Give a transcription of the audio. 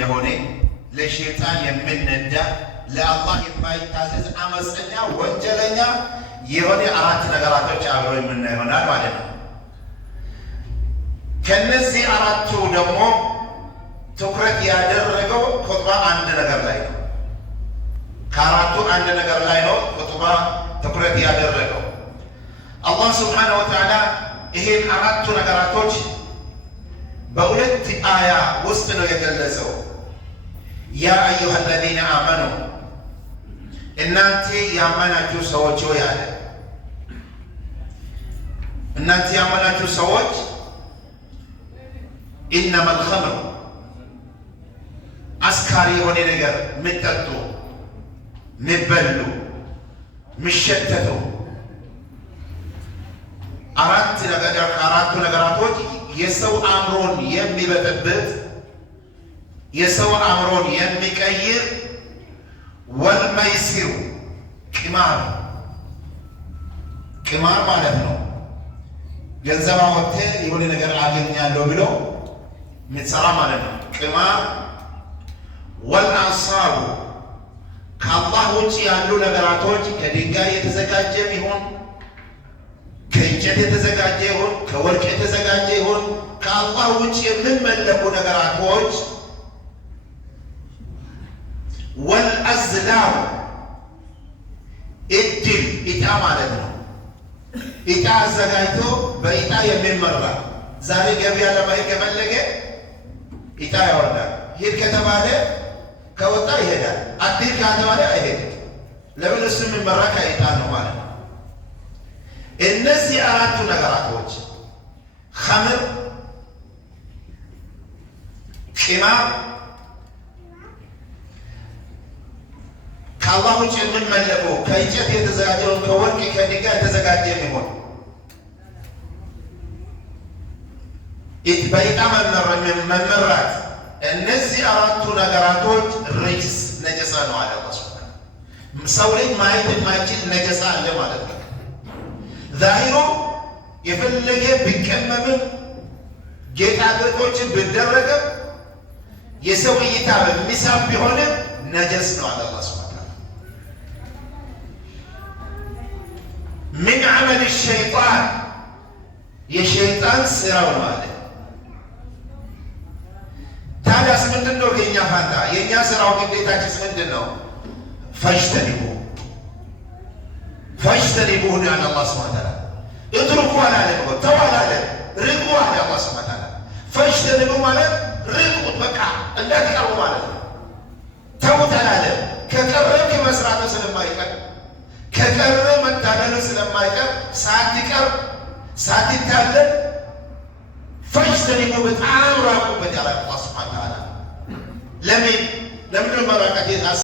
የሆነ ለሸይጣን የምንነዳ ለአላህ የማይታዘዝ አመፀኛ ወንጀለኛ የሆነ አራት ነገራቶች አብረው የምናየው ይሆናል ማለት ነው። ከነዚህ አራቱ ደግሞ ትኩረት ያደረገው ኹጥባ አንድ ነገር ላይ ነው። ከአራቱ አንድ ነገር ላይ ነው ኹጥባ ትኩረት ያደረገው። አላህ ሱብሓነሁ ወተዓላ ይሄን አራቱ ነገራቶች በሁለት አያ ውስጥ ነው የገለጸው። ያ አዩሃ አለዚነ አመኑ እናንተ ያመናችሁ ሰዎች ሆይ አለ። እናንተ ያመናችሁ ሰዎች ኢነመል ኸምር አስካሪ የሆነ ነገር ምጠጡ፣ ምበሉ፣ ምሸተቱ አራቱ ነገራቶች የሰው አእምሮን የሚበጠብጥ የሰው አእምሮን የሚቀይር ወልመይሲሩ ቂማር ማለት ነው። ገንዘብ አወጥተህ የሆነ ነገር አገኛለሁ ብሎ ምትሰራ ማለት ነው ቂማር። ወልአንሳሩ ከአላህ ውጭ ያሉ ነገራቶች ከድንጋይ የተዘጋጀ ይሁን ከእንጨት የተዘጋጀ ይሁን ከወርቅ የተዘጋጀ ይሁን ከአላህ ውጭ የሚመለኩ ነገራቶች። ወልአዝላም እድል ዕጣ ማለት ነው። ዕጣ አዘጋጅቶ በዕጣ የሚመራ ዛሬ ገበያ ለማየት ከፈለገ ዕጣ ያወርዳል። ሂድ ከተባለ ከወጣ ይሄዳል። አትሂድ ከተባለ አይሄድም። ለምን? እሱ የሚመራ ከዕጣ ነው ማለት ነው። እነዚህ አራቱ ነገራቶች ኸምር፣ ቂማር፣ ከአላህ ውጭ የምንመለኩ ከእንጨት የተዘጋጀውን ከወርቅ ከድንጋይ የተዘጋጀ የሚሆን በዕጣ መመራት እነዚህ አራቱ ነገራቶች ርጅስ ነጀሳ ነው አለ አላህ ሱብሓነሁ። ሰው ልጅ ማየት የማይችል ነጀሳ አለ ማለት ነው። ዛሂሩ የፈለገ ቢቀመምም ጌጣጌጦችን ቢደረግም የሰው እይታ በሚሳብ ቢሆንም ነጀስ ነው አለ አላህ ሱብሓነሁ። ምን ዐመል ሸይጣን የሸይጣን ስራው ነው አለ። ታዲያስ ምንድን ነው የእኛ ፋንታ? የእኛ ስራው ግዴታችስ ምንድን ነው? ፈጅተኒቡሁ ነው ያለ አላህ ሱብሓነሁ ወተዓላ። እትሩኩ አላለም፣ ተው አላለም፣ ርቁ አለ አላህ ሱብሓነሁ ወተዓላ። ፈጅተኒቡ ማለት ርቁት፣ በቃ እንዳትቀርቡ ማለት ነው። ተውት አላለም። ከቀረብክ መስራቱ ስለማይቀር ከቀረ መታደሉ ስለማይቀር ሳትቀርብ ሳትታደል ፈጅተኒቡ በጣም ራቁበት ያለ አላህ ሱብሓነሁ ወተዓላ። ለምን መራቃት